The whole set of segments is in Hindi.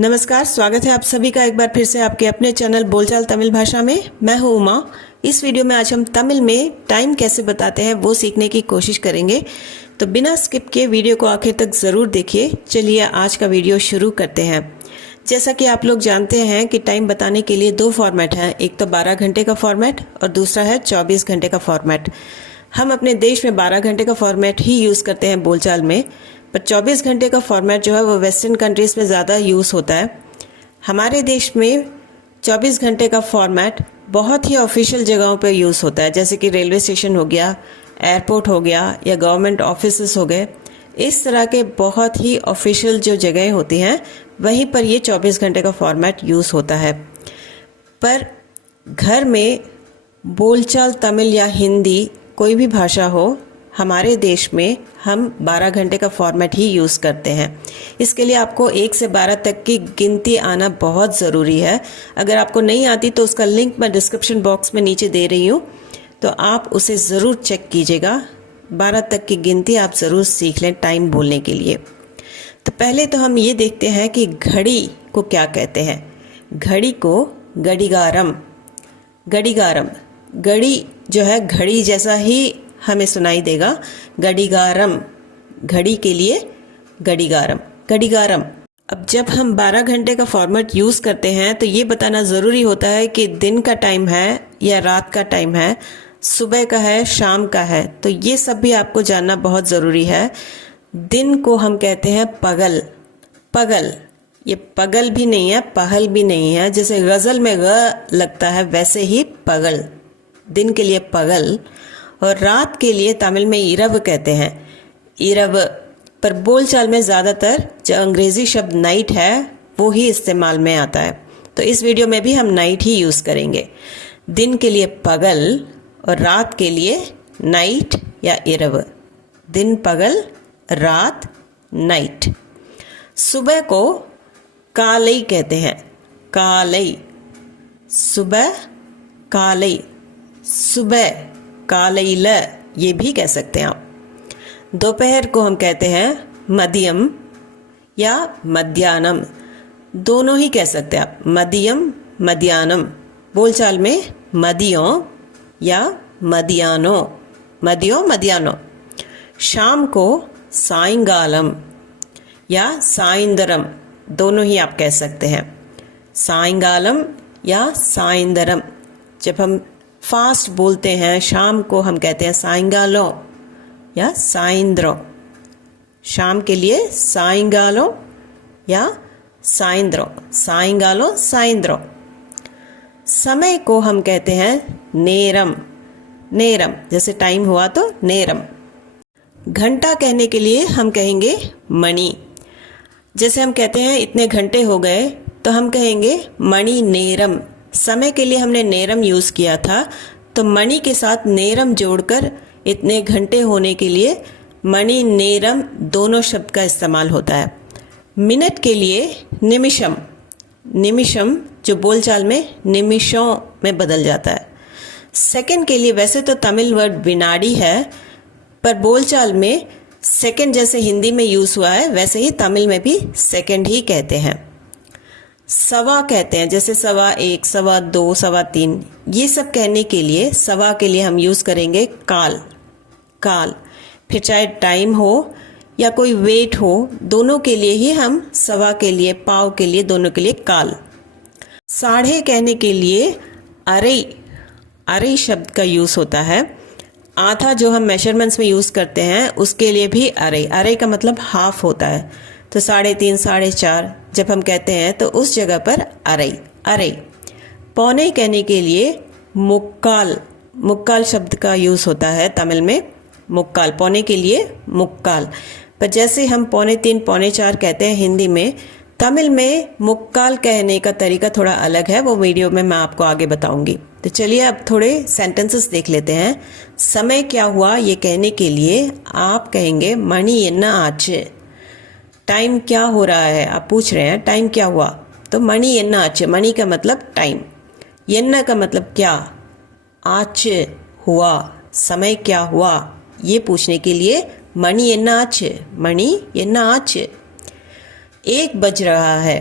नमस्कार, स्वागत है आप सभी का एक बार फिर से आपके अपने चैनल बोलचाल तमिल भाषा में। मैं हूँ उमा। इस वीडियो में आज हम तमिल में टाइम कैसे बताते हैं वो सीखने की कोशिश करेंगे, तो बिना स्किप किए वीडियो को आखिर तक ज़रूर देखिए। चलिए आज का वीडियो शुरू करते हैं। जैसा कि आप लोग जानते हैं कि टाइम बताने के लिए दो फॉर्मेट हैं, एक तो 12 घंटे का फॉर्मेट और दूसरा है 24 घंटे का फॉर्मेट। हम अपने देश में 12 घंटे का फॉर्मेट ही यूज़ करते हैं बोलचाल में, पर 24 घंटे का फॉर्मेट जो है वो वेस्टर्न कंट्रीज़ में ज़्यादा यूज़ होता है। हमारे देश में 24 घंटे का फॉर्मेट बहुत ही ऑफिशियल जगहों पर यूज़ होता है, जैसे कि रेलवे स्टेशन हो गया, एयरपोर्ट हो गया या गवर्नमेंट ऑफिसेस हो गए। इस तरह के बहुत ही ऑफिशियल जो जगह होती हैं वहीं पर ये 24 घंटे का फॉर्मेट यूज़ होता है। पर घर में बोलचाल तमिल या हिंदी कोई भी भाषा हो, हमारे देश में हम 12 घंटे का फॉर्मेट ही यूज़ करते हैं। इसके लिए आपको 1 से 12 तक की गिनती आना बहुत ज़रूरी है। अगर आपको नहीं आती तो उसका लिंक मैं डिस्क्रिप्शन बॉक्स में नीचे दे रही हूँ, तो आप उसे ज़रूर चेक कीजिएगा। 12 तक की गिनती आप ज़रूर सीख लें टाइम बोलने के लिए। तो पहले तो हम ये देखते हैं कि घड़ी को क्या कहते हैं। घड़ी को गडिगारम, गडिगारम, घड़ी जो है घड़ी जैसा ही हमें सुनाई देगा। गडिगारम, घड़ी के लिए गडिगारम, गडिगारम। अब जब हम 12 घंटे का फॉर्मेट यूज़ करते हैं तो ये बताना ज़रूरी होता है कि दिन का टाइम है या रात का टाइम है, सुबह का है, शाम का है। तो ये सब भी आपको जानना बहुत ज़रूरी है। दिन को हम कहते हैं पगल, पगल। ये पगल भी नहीं है, पहल भी नहीं है। जैसे गज़ल में ग लगता है वैसे ही पगल, दिन के लिए पगल। और रात के लिए तमिल में इरव कहते हैं, इरव। पर बोलचाल में ज़्यादातर जो अंग्रेज़ी शब्द नाइट है वो ही इस्तेमाल में आता है, तो इस वीडियो में भी हम नाइट ही यूज़ करेंगे। दिन के लिए पगल और रात के लिए नाइट या इरव। दिन पगल, रात नाइट। सुबह को कालई कहते हैं, कालई, सुबह कालई, सुबह कालैल ये भी कह सकते हैं आप। दोपहर को हम कहते हैं मध्यम या मध्याह्नम, दोनों ही कह सकते हैं आप, मध्यम मध्याह्नम। बोलचाल में मदियों या मध्याह्नो, मदियों मध्याह्नो। शाम को सायंकालम या सायंदरम, दोनों ही आप कह सकते हैं, सायंकालम या सायंदरम। जब हम फास्ट बोलते हैं शाम को हम कहते हैं सायंकालो या सायंद्रो। शाम के लिए सायंकालो या सायंद्रो, सायंकालो सायंद्रो। समय को हम कहते हैं नेरम, नेरम। जैसे टाइम हुआ तो नेरम। घंटा कहने के लिए हम कहेंगे मणि। जैसे हम कहते हैं इतने घंटे हो गए तो हम कहेंगे मणि नेरम। समय के लिए हमने नेरम यूज़ किया था, तो मणि के साथ नेरम जोड़कर इतने घंटे होने के लिए मणि नेरम दोनों शब्द का इस्तेमाल होता है। मिनट के लिए निमिषम, निमिषम जो बोलचाल में निमिषों में बदल जाता है। सेकंड के लिए वैसे तो तमिल वर्ड विनाडी है, पर बोलचाल में सेकंड जैसे हिंदी में यूज़ हुआ है वैसे ही तमिल में भी सेकंड ही कहते हैं। सवा कहते हैं, जैसे सवा एक, सवा दो, सवा तीन। ये सब कहने के लिए सवा के लिए हम यूज़ करेंगे काल, काल। फिर चाहे टाइम हो या कोई वेट हो, दोनों के लिए ही हम सवा के लिए, पाव के लिए, दोनों के लिए काल। साढ़े कहने के लिए अरई, अरई शब्द का यूज़ होता है। आधा जो हम मेजरमेंट्स में यूज़ करते हैं उसके लिए भी अरई, अरई का मतलब हाफ होता है। तो 3.5, 4.5 जब हम कहते हैं तो उस जगह पर अरई, अरई। पौने कहने के लिए मुक्काल, मुक्काल शब्द का यूज़ होता है तमिल में, मुक्काल। पौने के लिए मुक्काल। पर जैसे हम 3.25, 4.25 कहते हैं हिंदी में, तमिल में मुक्काल कहने का तरीका थोड़ा अलग है, वो वीडियो में मैं आपको आगे बताऊंगी। तो चलिए अब थोड़े सेंटेंसेस देख लेते हैं। समय क्या हुआ ये कहने के लिए आप कहेंगे मणि एन्ना आचे। टाइम क्या हो रहा है, आप पूछ रहे हैं टाइम क्या हुआ, तो मणि एन्ना आचे। मणि का मतलब टाइम, एन्ना का मतलब क्या, आच हुआ, समय क्या हुआ, ये पूछने के लिए मणि एन्ना आचे, मणि एन्ना आचे। 1 बज रहा है।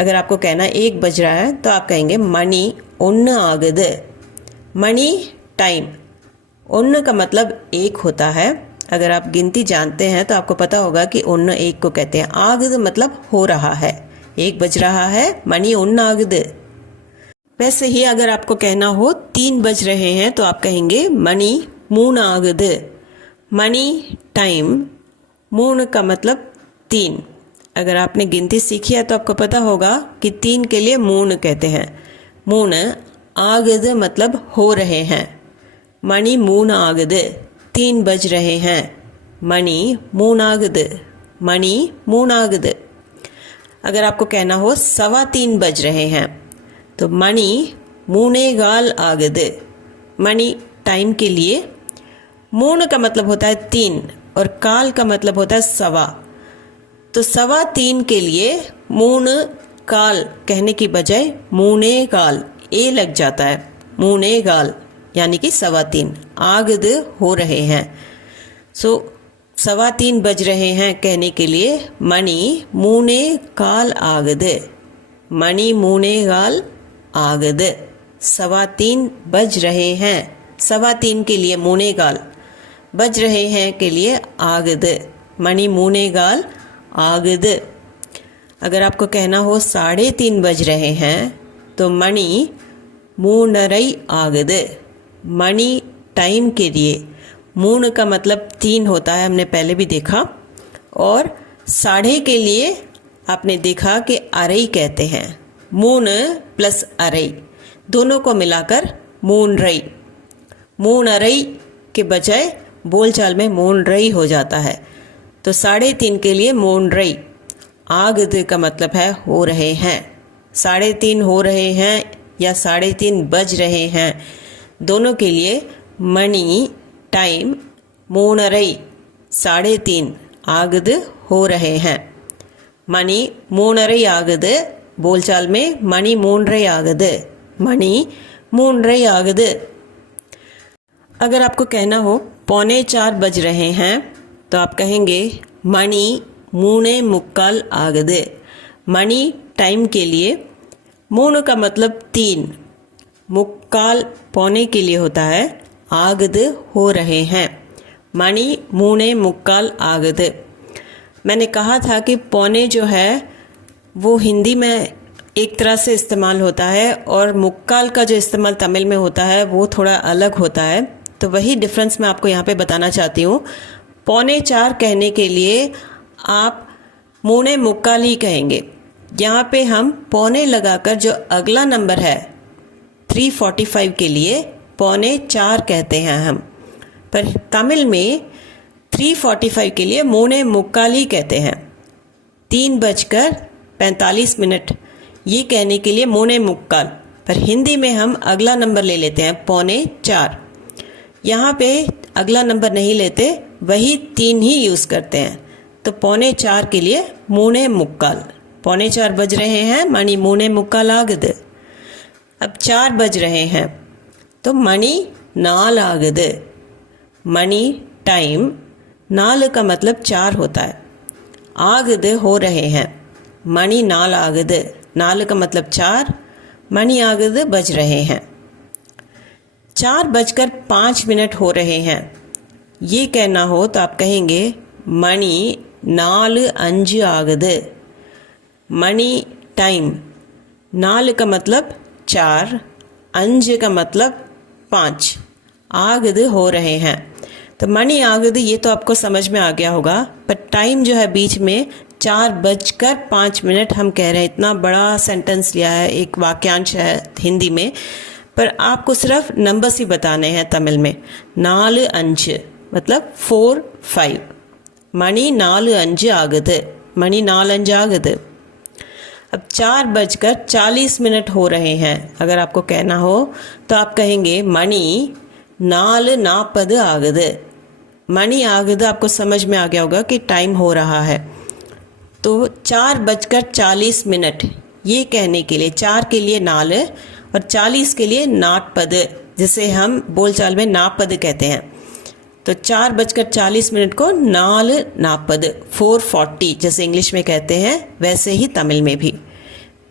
अगर आपको कहना 1 बज रहा है तो आप कहेंगे मणि 1 आगद। मणि टाइम, 1 का मतलब 1 होता है। अगर आप गिनती जानते हैं तो आपको पता होगा कि 1 1 को कहते हैं। आगद मतलब हो रहा है, 1 बज रहा है, मणि 1 आगद। वैसे ही अगर आपको कहना हो 3 बज रहे हैं तो आप कहेंगे मणि 3 आगद। मणि टाइम, 3 का मतलब 3। अगर आपने गिनती सीखी है तो आपको पता होगा कि 3 के लिए 3 कहते हैं। 3 आगद मतलब हो रहे हैं। मणि 3 आगद, 3 बज रहे हैं। मणि 3 आगद, मणि 3 आगद। अगर आपको कहना हो 3:15 बज रहे हैं तो मणि 3:15 आगद। मणि टाइम के लिए 3 का मतलब होता है 3 और काल का मतलब होता है सवा। तो 3:15 के लिए 3 काल कहने की बजाय 3 काल ए लग जाता है। 3 काल यानी कि 3:15 आगद हो रहे हैं। 3:15 बज रहे हैं कहने के लिए मणि 3 काल आगद। मणि 3 काल आगद। 3:15 बज रहे हैं, 3:15 के लिए 3 काल, बज रहे हैं के लिए आगद। मणि 3 काल आगद। अगर आपको कहना हो 3:30 बज रहे हैं तो मणि 3:30 आगद। मणि टाइम के लिए 3 का मतलब 3 होता है, हमने पहले भी देखा। और साढ़े के लिए आपने देखा कि अरई कहते हैं। 3 प्लस अरई दोनों को मिलाकर 3:30। 3:30 के बजाय बोलचाल में 3:30 हो जाता है। तो 3:30 के लिए 3:30 आगद का मतलब है हो रहे हैं। 3:30 हो रहे हैं या 3:30 बज रहे हैं, दोनों के लिए मणि टाइम 3:30 3:30 आगद हो रहे हैं। मणि 3:30 आगद, बोलचाल में मणि 3:30 आगद, मणि 3:30 आगद। अगर आपको कहना हो 3:45 बज रहे हैं तो आप कहेंगे मणि 3:45 आगद। मणि टाइम के लिए 3 का मतलब 3, मुक्काल पौने के लिए होता है, आगद हो रहे हैं। मणि 3:45 आगद। मैंने कहा था कि पौने जो है वो हिंदी में एक तरह से इस्तेमाल होता है और मुक्काल का जो इस्तेमाल तमिल में होता है वो थोड़ा अलग होता है। तो वही डिफरेंस मैं आपको यहाँ पे बताना चाहती हूँ। 3:45 कहने के लिए आप 3:45 ही कहेंगे। यहाँ पे हम पौने लगाकर जो अगला नंबर है 3:45 के लिए 3:45 कहते हैं हम, पर तमिल में 3:45 के लिए 3:45 ही कहते हैं। 3:45 ये कहने के लिए 3:45, पर हिंदी में हम अगला नंबर ले लेते हैं 3:45। यहाँ पे अगला नंबर नहीं लेते, वही 3 ही यूज़ करते हैं। तो 3:45 के लिए 3:45। 3:45 बज रहे हैं, मणि 3:45 आगद। अब 4 बज रहे हैं तो मणि 4 आगद। मणि टाइम, 4 का मतलब 4 होता है, आगद हो रहे हैं। मणि 4 आगद, 4 का मतलब 4, मणि आगद बज रहे हैं। 4:05 हो रहे हैं ये कहना हो तो आप कहेंगे मणि 4:05 आगद। मणि टाइम, 4 का मतलब 4, 5 का मतलब 5, आगद हो रहे हैं। तो मणि आगद ये तो आपको समझ में आ गया होगा, पर टाइम जो है बीच में 4:05 हम कह रहे हैं। इतना बड़ा सेंटेंस लिया है, एक वाक्यांश है हिंदी में, पर आपको सिर्फ नंबर्स ही बताने हैं तमिल में। 4:5 मतलब 4 5। मणि 4:5 आगद, मणि 4:5 आगद। अब 4:40 हो रहे हैं। अगर आपको कहना हो तो आप कहेंगे मणि 4:40 आगद। मणि आगद आपको समझ में आ गया होगा कि टाइम हो रहा है। तो 4:40 ये कहने के लिए 4 के लिए 4 और 40 के लिए 40, जिसे हम बोलचाल में 40 कहते हैं। तो 4:40 को 4:40 जैसे इंग्लिश में कहते हैं, वैसे ही तमिल में भी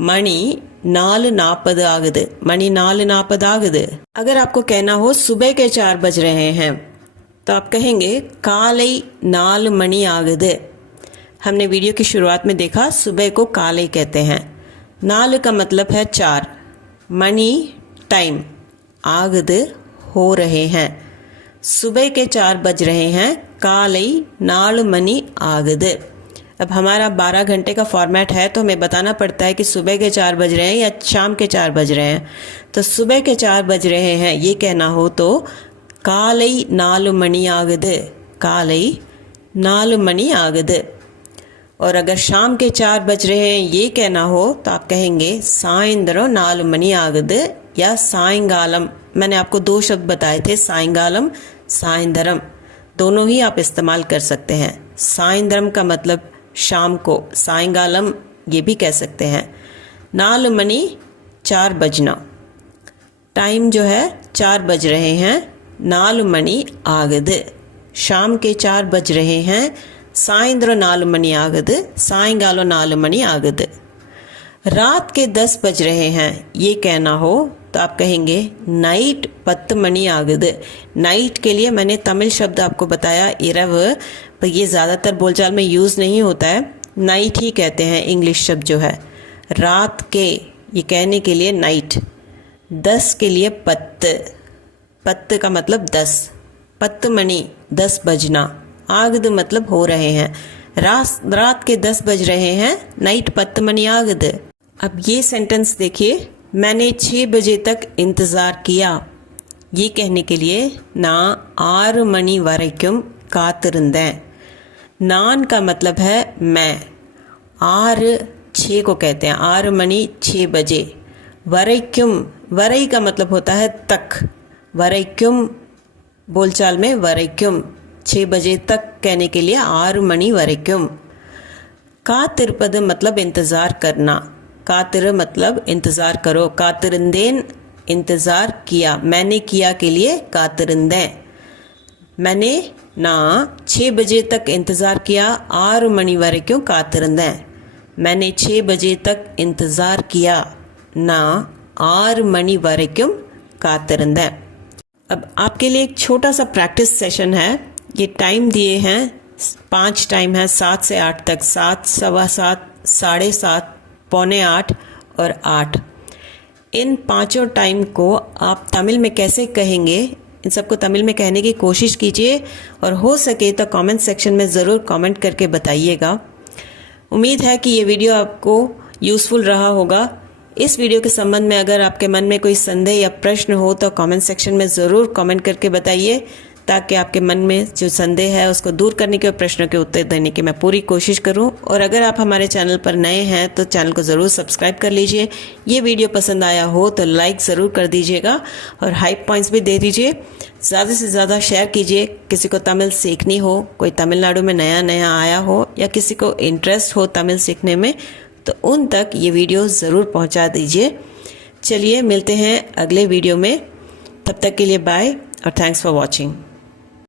मणि 4:40 आगुदु, मणि 4:40 आगुदु। अगर आपको कहना हो सुबह के 4 बज रहे हैं तो आप कहेंगे कालै 4 मणि आगुदु। हमने वीडियो की शुरुआत में देखा सुबह को कालै कहते हैं। 4 का मतलब है 4, मणि टाइम, आगुदु हो रहे हैं। सुबह के 4 बज रहे हैं, कालै 4 मणि आगुदु। अब हमारा 12 घंटे का फॉर्मेट है तो हमें बताना पड़ता है कि सुबह के 4 बज रहे हैं या शाम के 4 बज रहे हैं। तो सुबह के 4 बज रहे हैं ये कहना हो तो कालै 4 मणि आगुदु, कालै 4 मणि आगुदु। और अगर शाम के 4 बज रहे हैं ये कहना हो तो आप कहेंगे सायंदरम 4 मणि आगुदु या सायंगालम। मैंने आपको 2 शब्द बताए थे, सायंगालम, सायंदरम, दोनों ही आप इस्तेमाल कर सकते हैं। सायंदरम का मतलब शाम को, सायंगालम ये भी कह सकते हैं। 4 मणि 4 बजना, टाइम जो है 4 बज रहे हैं, 4 मणि आगुदु। शाम के 4 बज रहे हैं, सायंदरम 4 मणि आगुदु, सायंगालम 4 मणि आगुदु। रात के 10 बज रहे हैं ये कहना हो तो आप कहेंगे नाइट 10 मणि आगुदु। नाइट के लिए मैंने तमिल शब्द आपको बताया इरव, पर ये ज़्यादातर बोलचाल में यूज़ नहीं होता है, नाइट ही कहते हैं इंग्लिश शब्द जो है। रात के ये कहने के लिए नाइट, 10 के लिए पत्त, पत्त का मतलब 10, 10 मणि 10 बजना, आगुदु मतलब हो रहे हैं। रात के 10 बज रहे हैं, नाइट 10 मणि आगुदु। अब ये सेंटेंस देखिए, मैंने 6 बजे तक इंतज़ार किया ये कहने के लिए ना 6 मणि वरैक्कुम कातिरुंदेन। नान का मतलब है मैं, 6 को कहते हैं, 6 मणि 6 बजे। वरैक्कुम, वरई का मतलब होता है तक, वरैक्कुम बोलचाल में वरैक्कुम 6 बजे तक कहने के लिए 6 मणि वरैक्कुम। कातिरुपद मतलब इंतज़ार करना, कातिर मतलब इंतज़ार करो, कातिरुंदेन इंतज़ार किया, मैंने किया के लिए कातिरुंदेन। मैंने ना 6 बजे तक इंतज़ार किया, 6 मणि वरैक्कुम कातिरुंदेन। मैंने 6 बजे तक इंतज़ार किया, ना 6 मणि वरैक्कुम कातिरुंदेन। अब आपके लिए एक छोटा सा प्रैक्टिस सेशन है। ये टाइम दिए हैं, 5 टाइम है 7 से 8 तक, 7, 7:15, 7:30, 7:45 और 8। इन 5 टाइम को आप तमिल में कैसे कहेंगे, इन सबको तमिल में कहने की कोशिश कीजिए और हो सके तो कमेंट सेक्शन में ज़रूर कमेंट करके बताइएगा। उम्मीद है कि ये वीडियो आपको यूज़फुल रहा होगा। इस वीडियो के संबंध में अगर आपके मन में कोई संदेह या प्रश्न हो तो कमेंट सेक्शन में ज़रूर कमेंट करके बताइए, ताकि आपके मन में जो संदेह है उसको दूर करने के और प्रश्नों के उत्तर देने की मैं पूरी कोशिश करूं। और अगर आप हमारे चैनल पर नए हैं तो चैनल को ज़रूर सब्सक्राइब कर लीजिए। ये वीडियो पसंद आया हो तो लाइक ज़रूर कर दीजिएगा और हाइप पॉइंट्स भी दे दीजिए। ज़्यादा से ज़्यादा शेयर कीजिए। किसी को तमिल सीखनी हो, कोई तमिलनाडु में नया आया हो या किसी को इंटरेस्ट हो तमिल सीखने में, तो उन तक ये वीडियो ज़रूर पहुँचा दीजिए। चलिए मिलते हैं अगले वीडियो में, तब तक के लिए बाय और थैंक्स फॉर वॉचिंग।